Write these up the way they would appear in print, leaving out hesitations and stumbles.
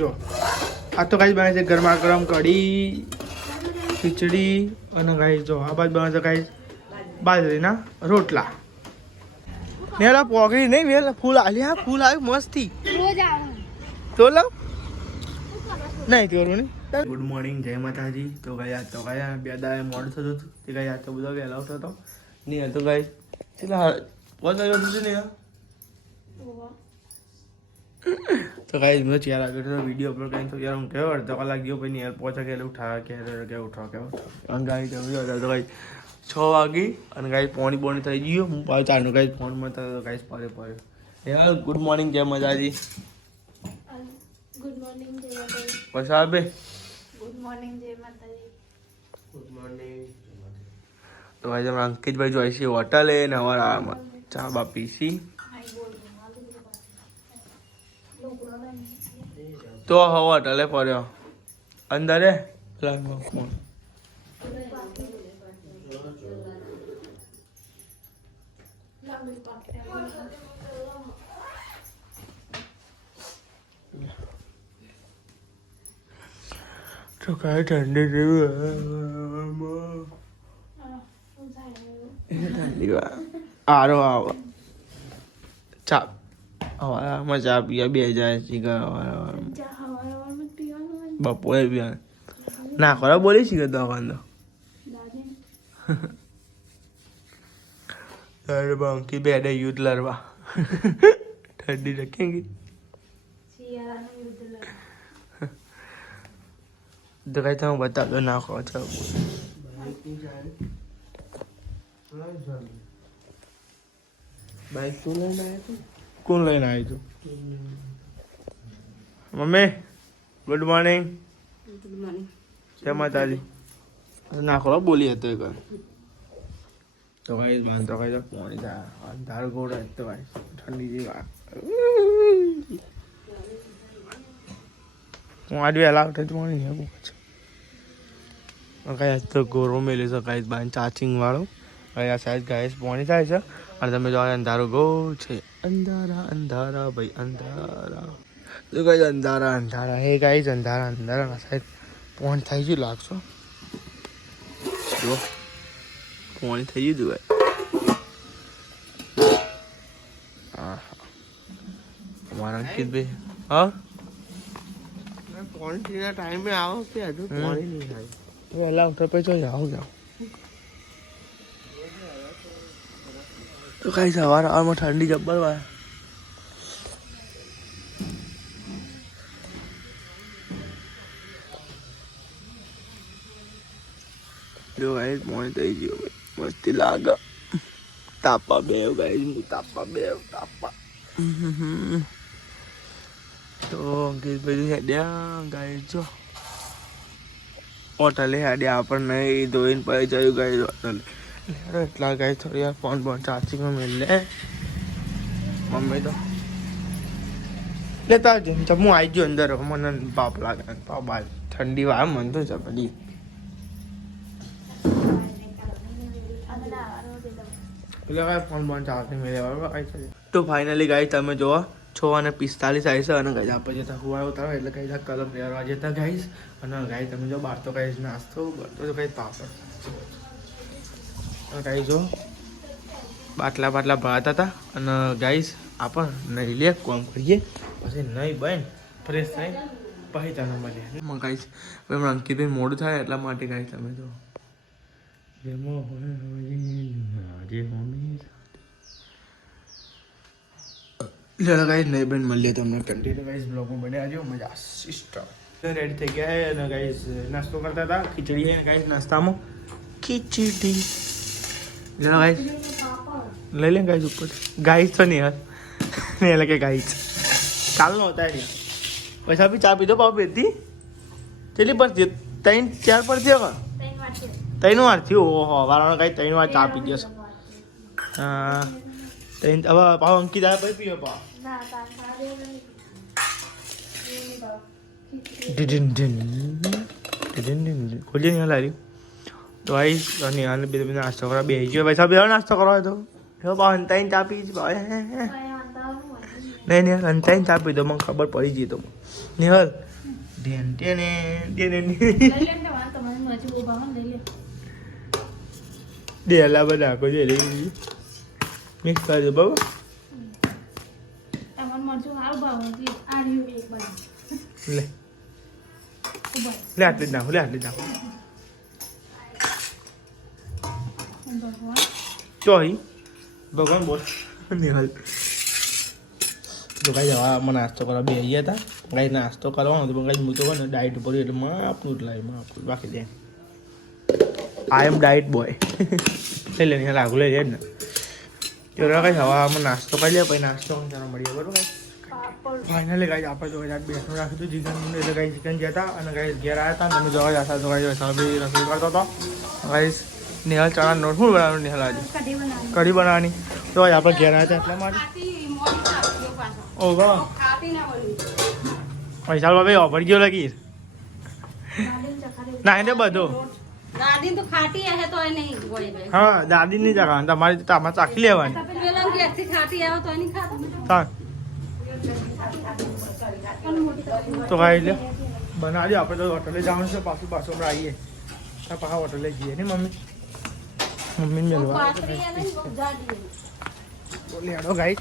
જો આ તો ગાઈસ બને છે ગરમા ગરમ કઢી ખીચડી અને ગાઈસ જો આ બાજુ બને છે ગાઈસ બાજરીના રોટલા નેલા પોગડી નહીં વેલ ફૂલ આલ્યા ફૂલ આવ્યું મસ્તી રોજ આવે તો લો નહીં કરું નહીં ગુડ મોર્નિંગ જય માતાજી તો ગયા તો ગયા બે દાડે મોડું થતું હતું તે ગયા તો બધો વહેલો ઉઠતો હતો નહીં તો ગાઈસ કેટલા વધુ હતું ને તો ગાઈસ મેં ચાર આગળ તો વિડીયો અપલોડ કરીને તો યાર હું કહેવો અડધો કલાક ગયો પછી યાર પહોંચા કે ઉઠાવા કે ઉઠાવ અને ગાઈસ તો ગાઈસ 6 વાગી અને ગાઈસ પોણી થઈ ગયું હું પાછું ચારનો ગાઈસ ફોનમાં તો ગાઈસ પડે યાર ગુડ મોર્નિંગ જય માતાજી ગુડ મોર્નિંગ જય માતાજી પછી આવે ગુડ મોર્નિંગ જય માતાજી ગુડ મોર્નિંગ તો આજે અમે અંકિતભાઈ જોઈ છે હોટલે ને અમારા ચા બા પીસી તો હવે હોટલે પડ્યો અંદર ફોન તો કાંઈ ઠંડી ઠંડી આરો આવો ચા હવામાં ચા પીવા બે જાય શીખર બપોરે પીવા ના ખરા બોલી શીખર દવાખાન તો અરે બંકી બેડે યુદ્ધ લડવા ઠંડી રखेंगे તો કઈ તમે બતાવો નાખો છો બાઈક તું લઈને આવ્યો તું કોણ લઈને આવ્યું તું મમ્મી ગુડ મોર્નિંગ જય માતાજી નાખો બોલી હતો એક તો કઈ માનતો કઈ તો પાણી થાય અંધાર ગોળ તો કઈ ઠંડી જેવી હું આજ વહેલા આવતા જ પાણી નહીં છે કઈ તો ગોરો મેલે છે કઈ બાન ચાર્જિંગ વાળો કઈ આ સાઈડ ગાઈસ પાણી થાય છે અને તમે જો અંધારો ગો છે અંધારા અંધારા ભાઈ અંધારા તો કઈ અંધારા અંધારા હે ગાઈસ અંધારા અંધારા સાઈડ પાણી થઈ ગયું લાગશો જો પાણી થઈ ગયું ભાઈ હા અમારા અંકિતભાઈ હા પાણી ટાઈમે આવો કે હજુ પાણી નહીં થાય વહેલા ઉઠો પછી જાઓ તો કઈ સવારમાં ઠંડી જબ્બર વાય જો ગાઈસ પાણી થઈ ગયું મસ્તી લાગે તાપા બે ગાઈસ હું તાપા તો અંકિતભાઈ હેડ્યા ગાઈસ જો હોટલે હેડ્યા આપણને ધોઈને પછી જયું ગાઈસ હોટલે એટલા ગાઈસ થોડી વાર ફોન ચાર્જિંગમાં મેળ લે મમ્મી તો લેતા આવજો હું આવી ગયો અંદર મને બાપ લાગે બાપ ઠંડી વાર મન તો છે બધી એટલે કાંઈ ફોન ચાર્જિંગ મેળે બરાબર તો ફાઇનલી ગાઈસ તમે જુઓ 6:45 આવી છે અને ગાઈસ આપણે જતા હુવા ઉતારો એટલે ગાઈસ આ કલમ લેવા જતા ગાઈસ અને ગાઈસ તમે જો બહાર તો ગાઈસ નાસ્તો બનતો તો ગાઈસ પાપડ ગાઈસ જો બાટલા ભરાતા હતા અને ગાઈસ આપણે નહીં લે કોમ કરીએ પછી નહીં બન ફ્રેશ થાય પછી તને મળીએ ગાઈસ હવે અંકિતભાઈ મોડું થાય એટલા માટે ગાઈસ તમે જો ચલો ગાઈસ નહીં બેન મળીએ તમને કન્ટિન્યુ ગાઈસ બ્લોગમાં બન્યા આવજો મજા સિસ્ટમ રેડી થઈ ગયા હે અને ગાઈસ નાસ્તો કરતા હતા ખીચડી હે ગાઈસ નાસ્તામાં ખીચડી ચલો ગાઈસ લઈ લે ગાઈસ ઉપર ગાઈસ તો નહીં ને એટલે કે ગાઈસ કાલનો હતા ને પછી બી ચા પીધો પાવ પીધી કેટલી પર થયો 3-4 પર થયો 3 વાર થયું ઓહો વાળાનો ગાઈસ 3 વાર ચા પી ગયો હા હવે પાવ અંકિત આવે પછી પીવો પાવ ખોલી નહીં લારી તો આવીશ અને આને બે નાસ્તો કરવા બે ગયો પૈસા બે નાસ્તો કરવા તો એવો પાવ અંતાઈને ચા પી નહીં અંતાઈને ચા પી દો મને ખબર પડી ગઈ તો નિહલ ધ્યાન તેને ડેલા બધા નાખો છે મિક્સ કરી દો બરાબર લે આટલી જ નાખો આટલી જ નાખો ચોઈ ભગવાન બોલ નિહાલ તો કાંઈ જવા અમે નાસ્તો કરવા બે ગયા હતા કાંઈ નાસ્તો કરવાનો હતો પણ કાંઈ હું તો ને ડાયટ ઉપર એટલે માપનું જ લાવી માપનું બાકી દે આઈ એમ ડાયટ બોય લઈ લે નિહાલ આગળ લઈ જાય ને તો કાંઈ હવા અમે નાસ્તો કરી લે પછી નાસ્તો ચાલો મળીએ બરોબર ફાઇનલી કાંઈ આપણે તો કાંઈ બેસનું રાખ્યું હતું ચિકન એટલે કાંઈ ચિકન જતા અને કાંઈ ઘેર આવ્યા હતા તમે જોવા જતા તો કાંઈ બી રસોઈ કરતો હતો કાંઈ નિહાલ ચણા નોટ શું બનાવવાનું નિહાલ આજે કઢી બનાવવાની તો આપણે ઘેર આવ્યા હતા એટલા માટે ઓ વાહ પૈસા બાબે ઓફર ગયો લગી ના એને બધો દાદી તો ખાટી હે તો નહીં હોય હા દાદી ની જગા તમારી તમારે ચાખી લેવાની પેલા ઘેરથી ખાટી આવે તો નહીં ખાતા તો કાંઈ લે બનાવી આપણે તો હોટલે જવાનું છે પાછું હમણાં આવીએ પાછા હોટલે જઈએ ને મમ્મી મેળવા લેડો ગાઈ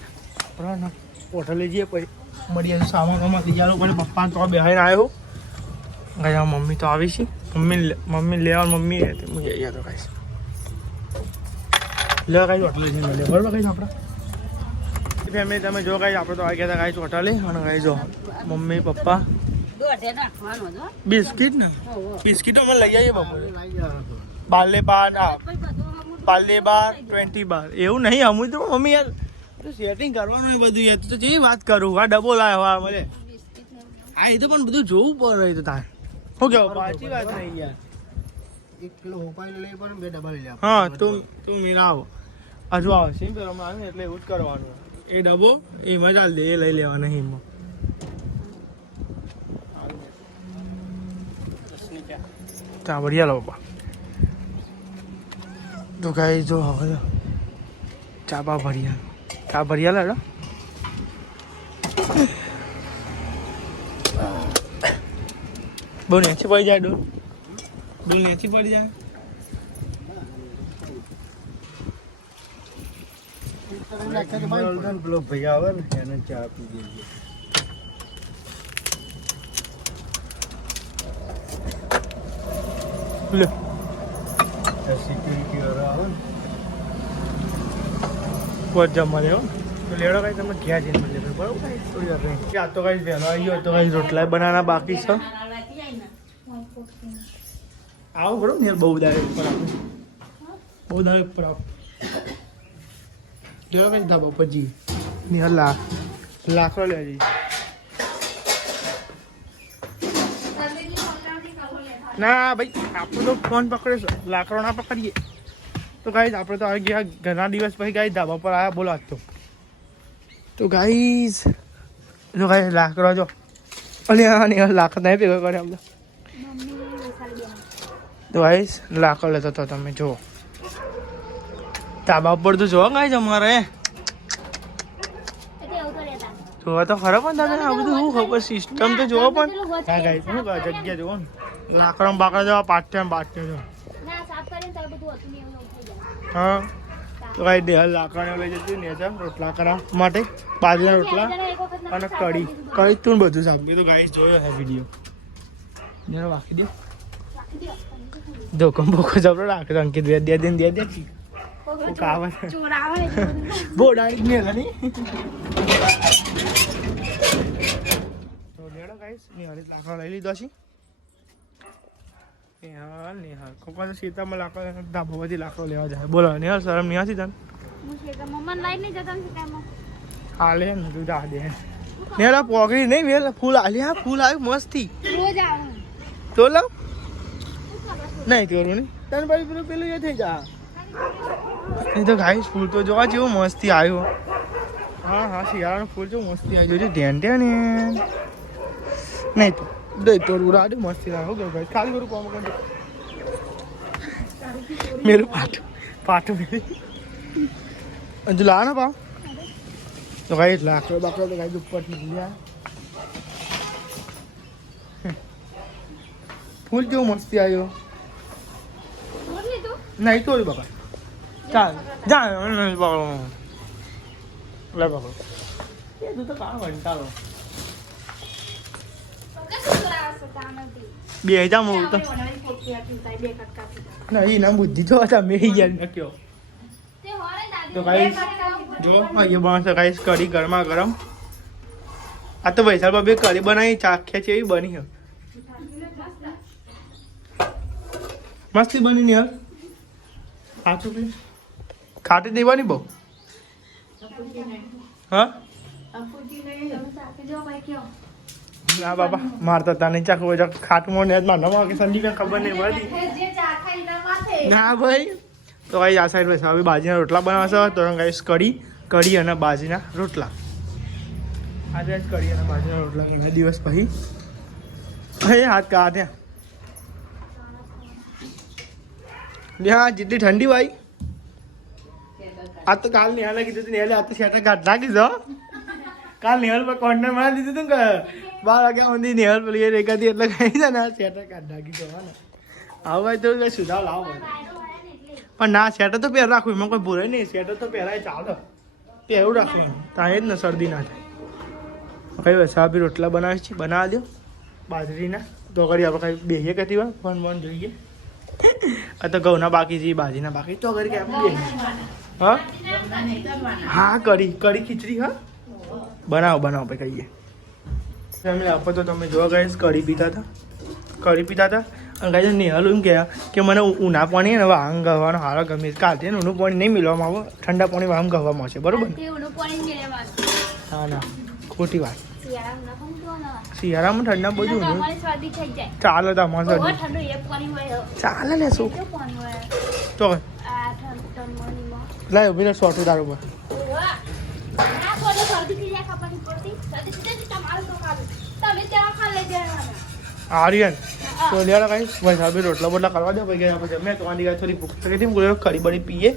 હોટલે જઈએ પછી મળીએ સામાન વામાન લઈ જવાનું પણ પપ્પા તો બેહાઈને આવ્યો ગયા મમ્મી તો આવી છે મમ્મી લેવાનું મમ્મી હું જઈએ તો કાંઈ લેવા કાંઈ હોટલે જઈને મળીએ બરાબર કાંઈ આપણે ફેમિલી તમે જો કાંઈ આપણે તો આવી ગયા હતા કાંઈ હોટલે અને કાંઈ જો મમ્મી પપ્પા બિસ્કિટ ને બિસ્કિટો અમે લઈ આવીએ બપોરે બાલે બાર 20 બાર એવું નહીં અમુક તો મમ્મી યાર સેટિંગ કરવાનું એ બધું યાર તો જે વાત કરું આ ડબો લાવ્યો હા મને હા એ તો પણ બધું જોવું પડે તો તાર શું કેવું સાચી વાત નહીં યાર 1 કિલો હોપાઈ લઈ પણ 2 ડબ્બા લઈ લે હા તું મીરા આવો હજુ આવે સિમ પેલા આવે ને એટલે એવું જ કરવાનું એ ડબ્બો એ મજા દે એ લઈ લેવા નહીં એમાં ત્યાં बढ़िया लो पप्पा तो गाइस जो હવે ચાબા ભરિયા લાડો બહુ નેચી પડી જાય ડોલ નેચી પડી જાય પેલો ભૈયા આવે ને એને ચા આપી દેજે લે સિક્યુરિટી વાળા આવે ને કોટ જમવા લેવો તો લેડો કાંઈ તમે ક્યાં જઈને મળે બરાબર થોડી વાર આ તો કાંઈ વહેલો આવ્યો તો કાંઈ રોટલા બનાવવાના બાકી છે આવો બરો ને બહુ દાડે ઉપર આવો બહુ દાડે ઉપર આવો લેડો કાંઈ ધાબા ઉપર જઈએ નિહાલ લાકડો લેવા જઈએ ના ભાઈ આપણે તો ફોન પકડે લાકડો ના પકડીએ તો ગાઈઝ આપણે તો આવી ગયા ઘણા દિવસ પછી ગાઈઝ ધાબા પર આવ્યા બોલો આજ તો ગાઈઝ જો ગાઈઝ લાકડો જો અને લાકડ નહીં ભેગો કરે આપણે તો ગાઈઝ લાકડ લેતો તો તમે જુઓ ધાબા ઉપર તો જોવો ગાઈઝ અમારે જોવા તો ખરો પણ તમે આ બધું શું ખબર સિસ્ટમ તો જોવો પણ હા ગાઈઝ શું જગ્યા જોવો ને લાકડા બાકડા જવા પાટ્યા જો હા તો કાંઈ દે લાકડા લઈ જતી ને રોટલા કરવા માટે બાજરીના રોટલા અને કઢી તું બધું સાંભળ્યું તો ગાઈસ જોયો હે વિડીયો વાંકી દો ધોકમ બોકો જબરો રાખે તો અંકિત દે કાવે બહુ ડાયરેક્ટ નહીં હતા નહીં તો લેડો ગાઈસ નિહાળી લાકડા લઈ લીધો છે નિહાળ કોકા તો સીતામાં લાકડો ધાબામાંથી લાકડો લેવા જાય બોલો નિહાળ શરમ નહીં આવતી તને હાલે ને તું જા દે નિહાળ પોગડી નહીં વેલ ફૂલ હાલી હા ફૂલ આવ્યું મસ્તી તો લાવ નહીં કરું નહીં તને ભાઈ પેલું એ થઈ જા નહીં તો ગાઈસ ફૂલ તો જોવા જેવું મસ્તી આવ્યું હા શિયાળાનું ફૂલ જો મસ્તી આવી જોજો ધ્યાન નહીં તો દઈ તોડવું રાડે મસ્તી રાખો કે ભાઈ ખાલી કરું કોમ કર મેરું પાટું મેરી અંજુ લા ના પાવ તો ગાઈસ લાકડો બાકડો તો ગાઈસ ઉપર થી ગયા ફૂલ જેવું મસ્તી આવ્યો બોલ ને તું નહીં તો બાપા ચાલ જા લે બાપા એ તું તો કામ કંટાળો કશું કરાવશે તાનથી બે જા હું તો ઓનલાઈન પોતી આપી તાઈ બે કટકા પીતા નહીં ના બુદ્ધિ તો હતા મેં યાર નક્યો તે હોરે દાદી તો ગાઈસ જો ये बनશે गाइस कढ़ी गरमा गरम आ तो वैसा बाबे कढ़ी बनाई चाख्या છે એવી બની છે મસ્તી બની ને યાર સાચું કે ખાટી દેવાની બહુ હા ના બાબા મારતા તા નહીં ચાખો ખાટું મોને મારવા કે સંદીપ ખબર નહીં પડી ના ભાઈ તો ગાઈસ આ સાઈડ વૈસા હવે બાજીના રોટલા બનાવશે તો ગાઈસ કઢી અને બાજીના રોટલા આજે જ કઢી અને બાજીના રોટલા ઘણા દિવસ પછી હે હાથ કા ત્યાં હા જેટલી ઠંડી ભાઈ આ તો કાલ નિહાલે કીધું હતું નિહાલે આ તો શેટર કાઢ નાખી દો કાલ નિહાલ પર કોર્નર મારી દીધું હતું કે 12 વાગ્યા સુધી નિહાલ પેલી એ રેખાતી એટલે કહી દે ને શેટર કાઢ નાખી દો હા ને આવું ભાઈ તો કઈ સુધાર લાવો પણ ના સ્વેટર તો પહેર રાખવું એમાં કોઈ ભૂલે નહીં સ્વેટર તો પહેરાય ચાલે પહેરું રાખવું ત્યાં જ ને શરદી ના થાય કઈ વૈસા બી રોટલા બનાવે છે બનાવી દો બાજરીના તો કરી આપણે કઈ બેહીએ કતી વાર ફોન જોઈએ આ તો ઘઉંના બાકી છે બાજીના બાકી તો કરી કે આપણે હા હા કઢી ખીચડી હા બનાવો ભાઈ કહીએ ફેમિલી આપો તો તમે જોવા ગયા કઢી પીતા હતા અને ગાઈસ નિહાલ એમ કહ્યા કે મને ઉના પાણી ને વાંગ ગવાનો હારો ગમે કાલથી ઊનું પાણી નહીં મિલવામાં આવે ઠંડા પાણી વાંગ ગવામાં આવશે બરોબર હા ના ખોટી વાત શિયાળામાં ઠંડા બધું ચાલે તમારે ચાલે ને શું તો લાવ ઉભી સોટું તારું પર આર્યન તો લેવા ગાઈસ વૈસા બી રોટલા બોટલા કરવા દો પછી આપણે જમે તો આની થોડી ભૂખ લાગી હતી બોલે કઢી બળી પીએ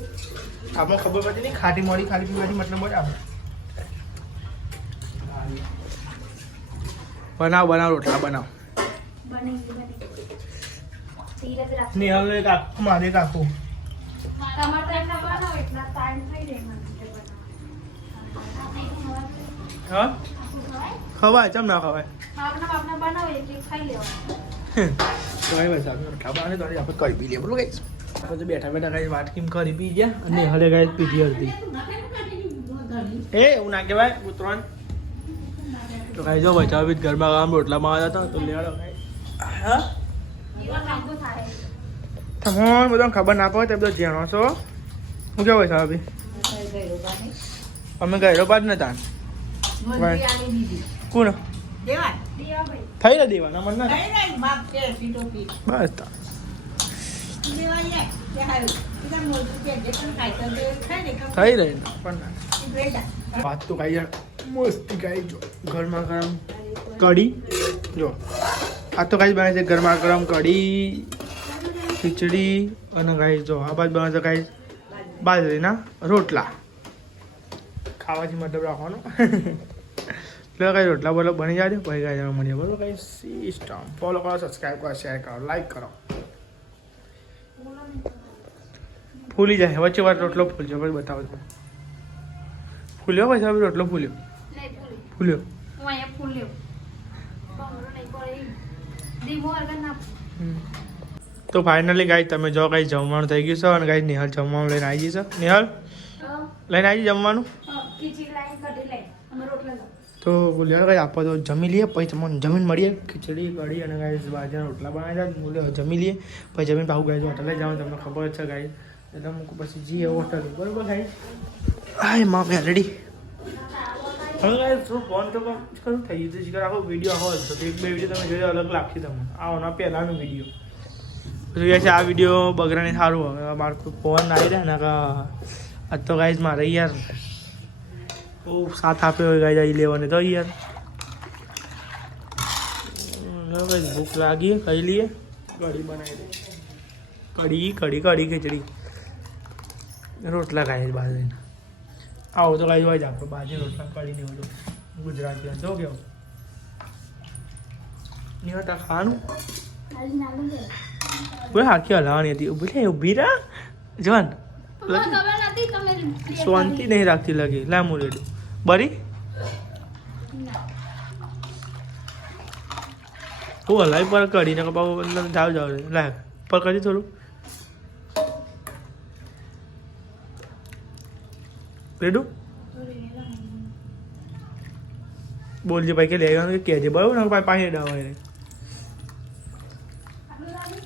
આપણે ખબર પડી નહીં ખાટી મોડી ખાલી પીવાની મતલબ બોલે આપણે બનાવ રોટલા બનાવ નિહાલ એક આખું મારે એક આખું હા ખવાય ચમ ના ખવાય કરી પી લે બોલો ગાઈસ આપણે બેઠા ગાઈસ વાટકીમ કરી પી ગયા અને હલે ગાઈસ પીધી હતી એ એવું ના કહેવાય ઉતરણ તો ગાઈસ જો બચાવ બી ઘરમાં કામ રોટલામાં આવ્યા હતા તો લેવાડો ગાઈસ હા તમને બધાને ખબર ના પડે તમે બધો જાણો છો શું કેવાય સાહેબ અમે ગયેલો પાડ ને તાન કોણ થઈ ને દેવાના મને બસ થઈ રહી પણ વાત તો ખાઈ મસ્તી ખાઈ જો ગરમા ગરમ કઢી જો આ તો કાંઈ બને છે ગરમા ગરમ કઢી ખીચડી અને ગાઈસ જો આ બાજુ બને છે ગાઈસ બાજરીના રોટલા ખાવાથી મતલબ રાખવાનો એટલે કઈ રોટલા બોલો બની જાય પછી ગાય મળીએ બરોબર કઈ સિસ્ટમ ફોલો કરો સબસ્ક્રાઈબ કરો શેર કરો લાઈક કરો ફૂલી જાય વચ્ચે વાર રોટલો ફૂલજો પછી બતાવો તમે ફૂલ્યો પછી હવે રોટલો ફૂલ્યો તો ફાઇનલી ગાઈ તમે જો કઈ જમવાનું થઈ ગયું છે અને ગાઈ નિહાલ જમવાનું લઈને આવી જશે નિહાલ લઈને આવી જમવાનું તો બોલ્યા કઈ આપો તો જમી લઈએ પછી તમને જમીન મળીએ ખીચડી કઢી અને ગાઈ બાજરાના રોટલા બનાવ્યા હતા બોલ્યો જમી લઈએ પછી જમીન પાછું ગાઈ હોટલે જવાનું તમને ખબર છે ગાઈ એટલે હું પછી જઈએ હોટલ બરોબર ગાઈ હાય માં મેં રેડી હવે ગાઈ થોડું ફોન તો કરું થઈ ગયું છે આખો વિડીયો આવો તો એક બે વિડીયો તમે જોયો અલગ લાગશે તમને આવો પહેલાંનો વિડીયો પછી છે આ વિડીયો બગરાને સારું હવે મારું ફોન આવી રહ્યા ને આજ તો ગાઈઝ મારે યાર બહુ સાથ આપ્યો હોય ગાઈ જાય લેવાને તો યાર ભૂખ લાગી ખાઈ લઈએ કઢી બનાવી દે કઢી ખીચડી રોટલા ખાઈ બાજરીના આવો તો ગાઈ હોય જ આપણે બાજરી રોટલા કઢી ને બધું ગુજરાતી જો કેવું નહીં હોતા ખાવાનું ખાલી નાનું છે કોઈ હાકી હલાવાની હતી ઊભી રહા જવાન પપ્પા ખબર નથી તમે શાંતિ નહીં રાખતી લાગી લા હું રેડી બરી હું હલાવી પર કરીને કપા જાવ લા પર કરી થોડું રેડું બોલજે ભાઈ કે લઈ આવવાનું કે કહેજે બરાબર ને ભાઈ પાસે ડાવાય ને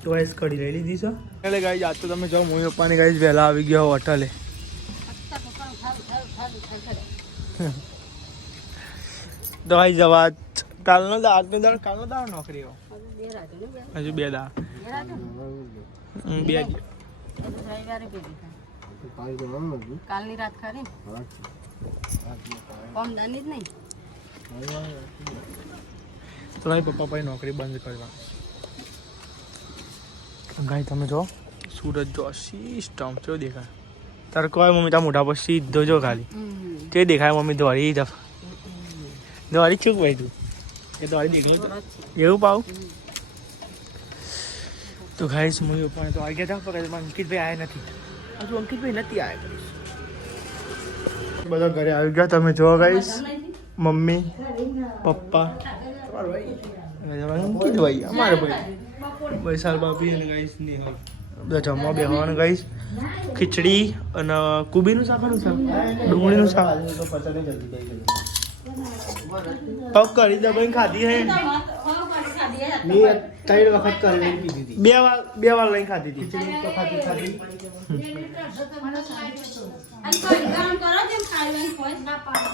તો ગાઈસ કઢી લઈ લીધી છે એટલે ગાઈસ આજ તો તમે જાઓ મમ્મી પપ્પાની ગાઈસ વહેલા આવી ગયા હોટલે તો ગાઈસ જવા કાલનો દાળ નોકરી હજુ 2 દાળ 2 કાલની રાત ખરી કોમ દાની જ નહીં તો ભાઈ પપ્પા ભાઈ નોકરી બંધ કરવા ગાઈ તમે જો સુરત જો સિસ્ટમ ચો દેખાય તારે કોઈ મમ્મી તા મોઢા પર સીધો જો ખાલી તે દેખાય મમ્મી દોડી દોડી ચૂક ભાઈ તું એ દોડી નીકળ્યું એવું પાવ તો ગાઈસ મમ્મી પપ્પાને તો આવી ગયા હતા પણ અંકિતભાઈ આવ્યા નથી હજુ અંકિતભાઈ નથી આવ્યા બધા ઘરે આવી ગયા તમે જો ગાઈસ મમ્મી પપ્પા અંકિતભાઈ અમારે ભાઈ વૈશાલ ભાભી અને ગાઈસ નિહાલ બધા જમવા બેહવાનું ગાઈસ ખીચડી અને કુબીનું શાકનું શાક ડુંગળીનું શાક પગ કરી દબાઈને ખાધી હે મેં 3 વખત કરી પીધી હતી બે વાર લઈને ખાધી હતી ખીચડી તો ખાધી અને કોઈ કામ કરો જેમ ખાઈ કોઈ ના પાડો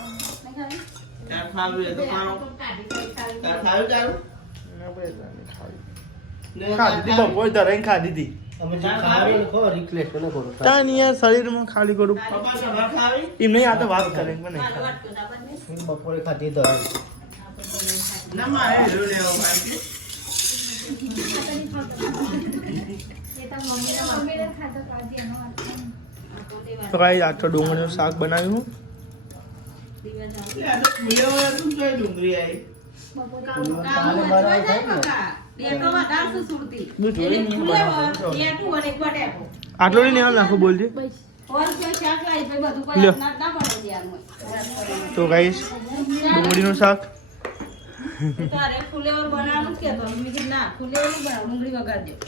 ખાધી હતી શરીરમાં ખાલી કરું એમ નહીં આ તો વાત કરે બપોરે ખાધી તો તો કાંઈ આજ તો ડુંગળીનું શાક બનાવ્યું આટલો નહીં નાખો બોલજે તો ગાઈસ ડુંગળીનું શાક ફુલેવર બનાવવાનું કે તો ના ફુલેવર બનાવ ડુંગળી વગાડજો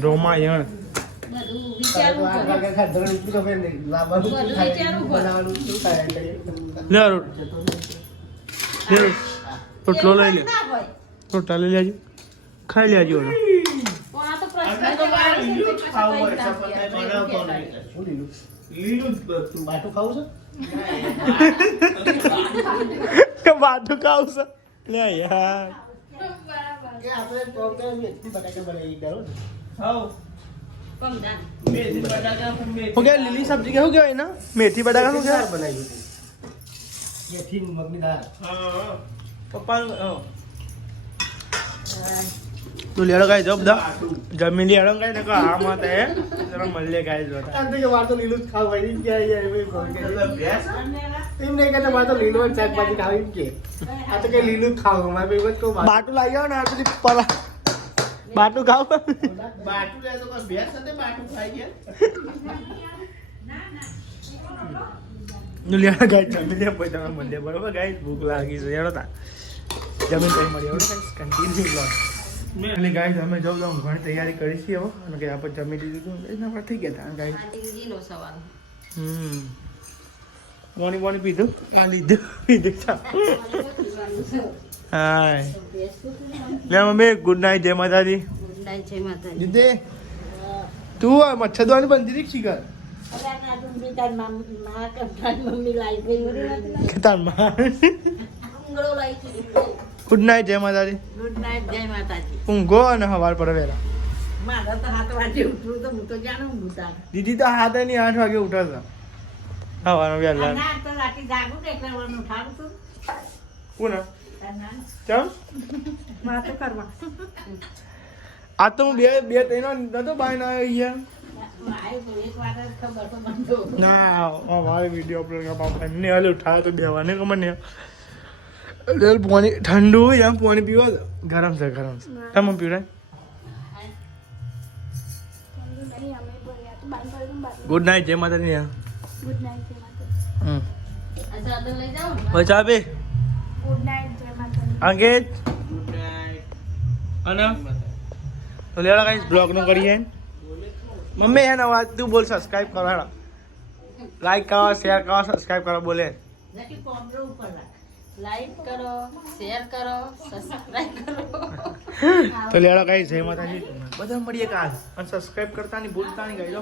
રોમાયણ રોટલો લઈ લે રોટલા લઈ લેજો ખાઈ લેજો બાટું ખાવું છે બાટું ખાવું છે લે યાર हो गया લીલી સબ્જી કે શું કહેવાય ના મેથી બટાકા નું ક્યાં બનાવ્યું મેથી મગની દાળ પપ્પા તું લેડો ગાય જો બધા જમી લેડો ગાય ને આ માતે હે જરા મળે ગાય જો અંતે કે વાર તો લીલું જ ખાવ ભાઈ કે યાર એમ નહીં કે મારે તો લીલું શાકભાજી ખાવી કે આ તો કે લીલું ખાવ મારે ભાઈ તો બાટુ લાવી આવો ને આ બધી પલા બાટુ ખાવ બાટુ લે તો કોઈ ભેસ સાથે બાટુ ખાઈ ગયા લેડો ગાય જમી લે પછી તમે મળે બરોબર ગાય ભૂખ લાગી છે હેડો તા જમીન કઈ મળી હવે કન્ટિન્યુ લો એટલે ગાય અમે જાઉં ઘણી તૈયારી કરી છે હવે અને કે આપણે જમી લીધું એના પર થઈ ગયા હતા ગાય પાણી પીધું આ લીધું હાય લે મમ્મી ગુડ નાઇટ જય માતાજી દીદે તું મચ્છરદાની બંધી હતી શીખર ગુડ નાઇટ જય માતાજી ગુડ નાઇટ જય માતાજી ઊંઘો અને હવાર પર વેલા મારા તો 7 વાગે ઉઠું તો હું તો જાણું ઊંઘતા દીદી તો 7 ની 8 વાગે ઉઠે છે હવાર વેલા ના તો રાતે જાગું એટલે હું ઉઠાડું છું કોણ ચમ માથે કરવા આ તો હું બે ત્રણ નતો બાય ના અહીંયા આયો તો એક વાર જ ખબર તો બંધો ના અમારે વિડીયો અપલોડ કરવા એમને હાલ ઉઠાવે તો બેવાને ખબર ને પાણી ઠંડુ હોય એમ પાણી પીવા દો. ગરમ છે ગરમ છે તમે પીવડાય. ગુડ નાઇટ જય માતાજી. ગુડ નાઇટ જય માતાજી. આ ચાદર લઈ જાઓ ને. બચા બે ગુડ નાઇટ જય માતાજી. અંકિત અને તો લેવા ગાઈસ બ્લોગ નું કરીએ. મમ્મી હે ને વાત તું બોલ સબસ્ક્રાઇબ કરો હેડા. લાઈક કરો શેર કરો સબસ્ક્રાઇબ કરો બોલે. નક્કી કોમ્પ્રો ઉપર રાખ. લાઈક કરો, શેર કરો, સબસ્ક્રાઇબ કરો. તો લેવા ગાઈસ જય માતાજી. બધા મળીએ કાલ અને સબસ્ક્રાઇબ કરતા નહીં ભૂલતા નહીં ગાઈસ.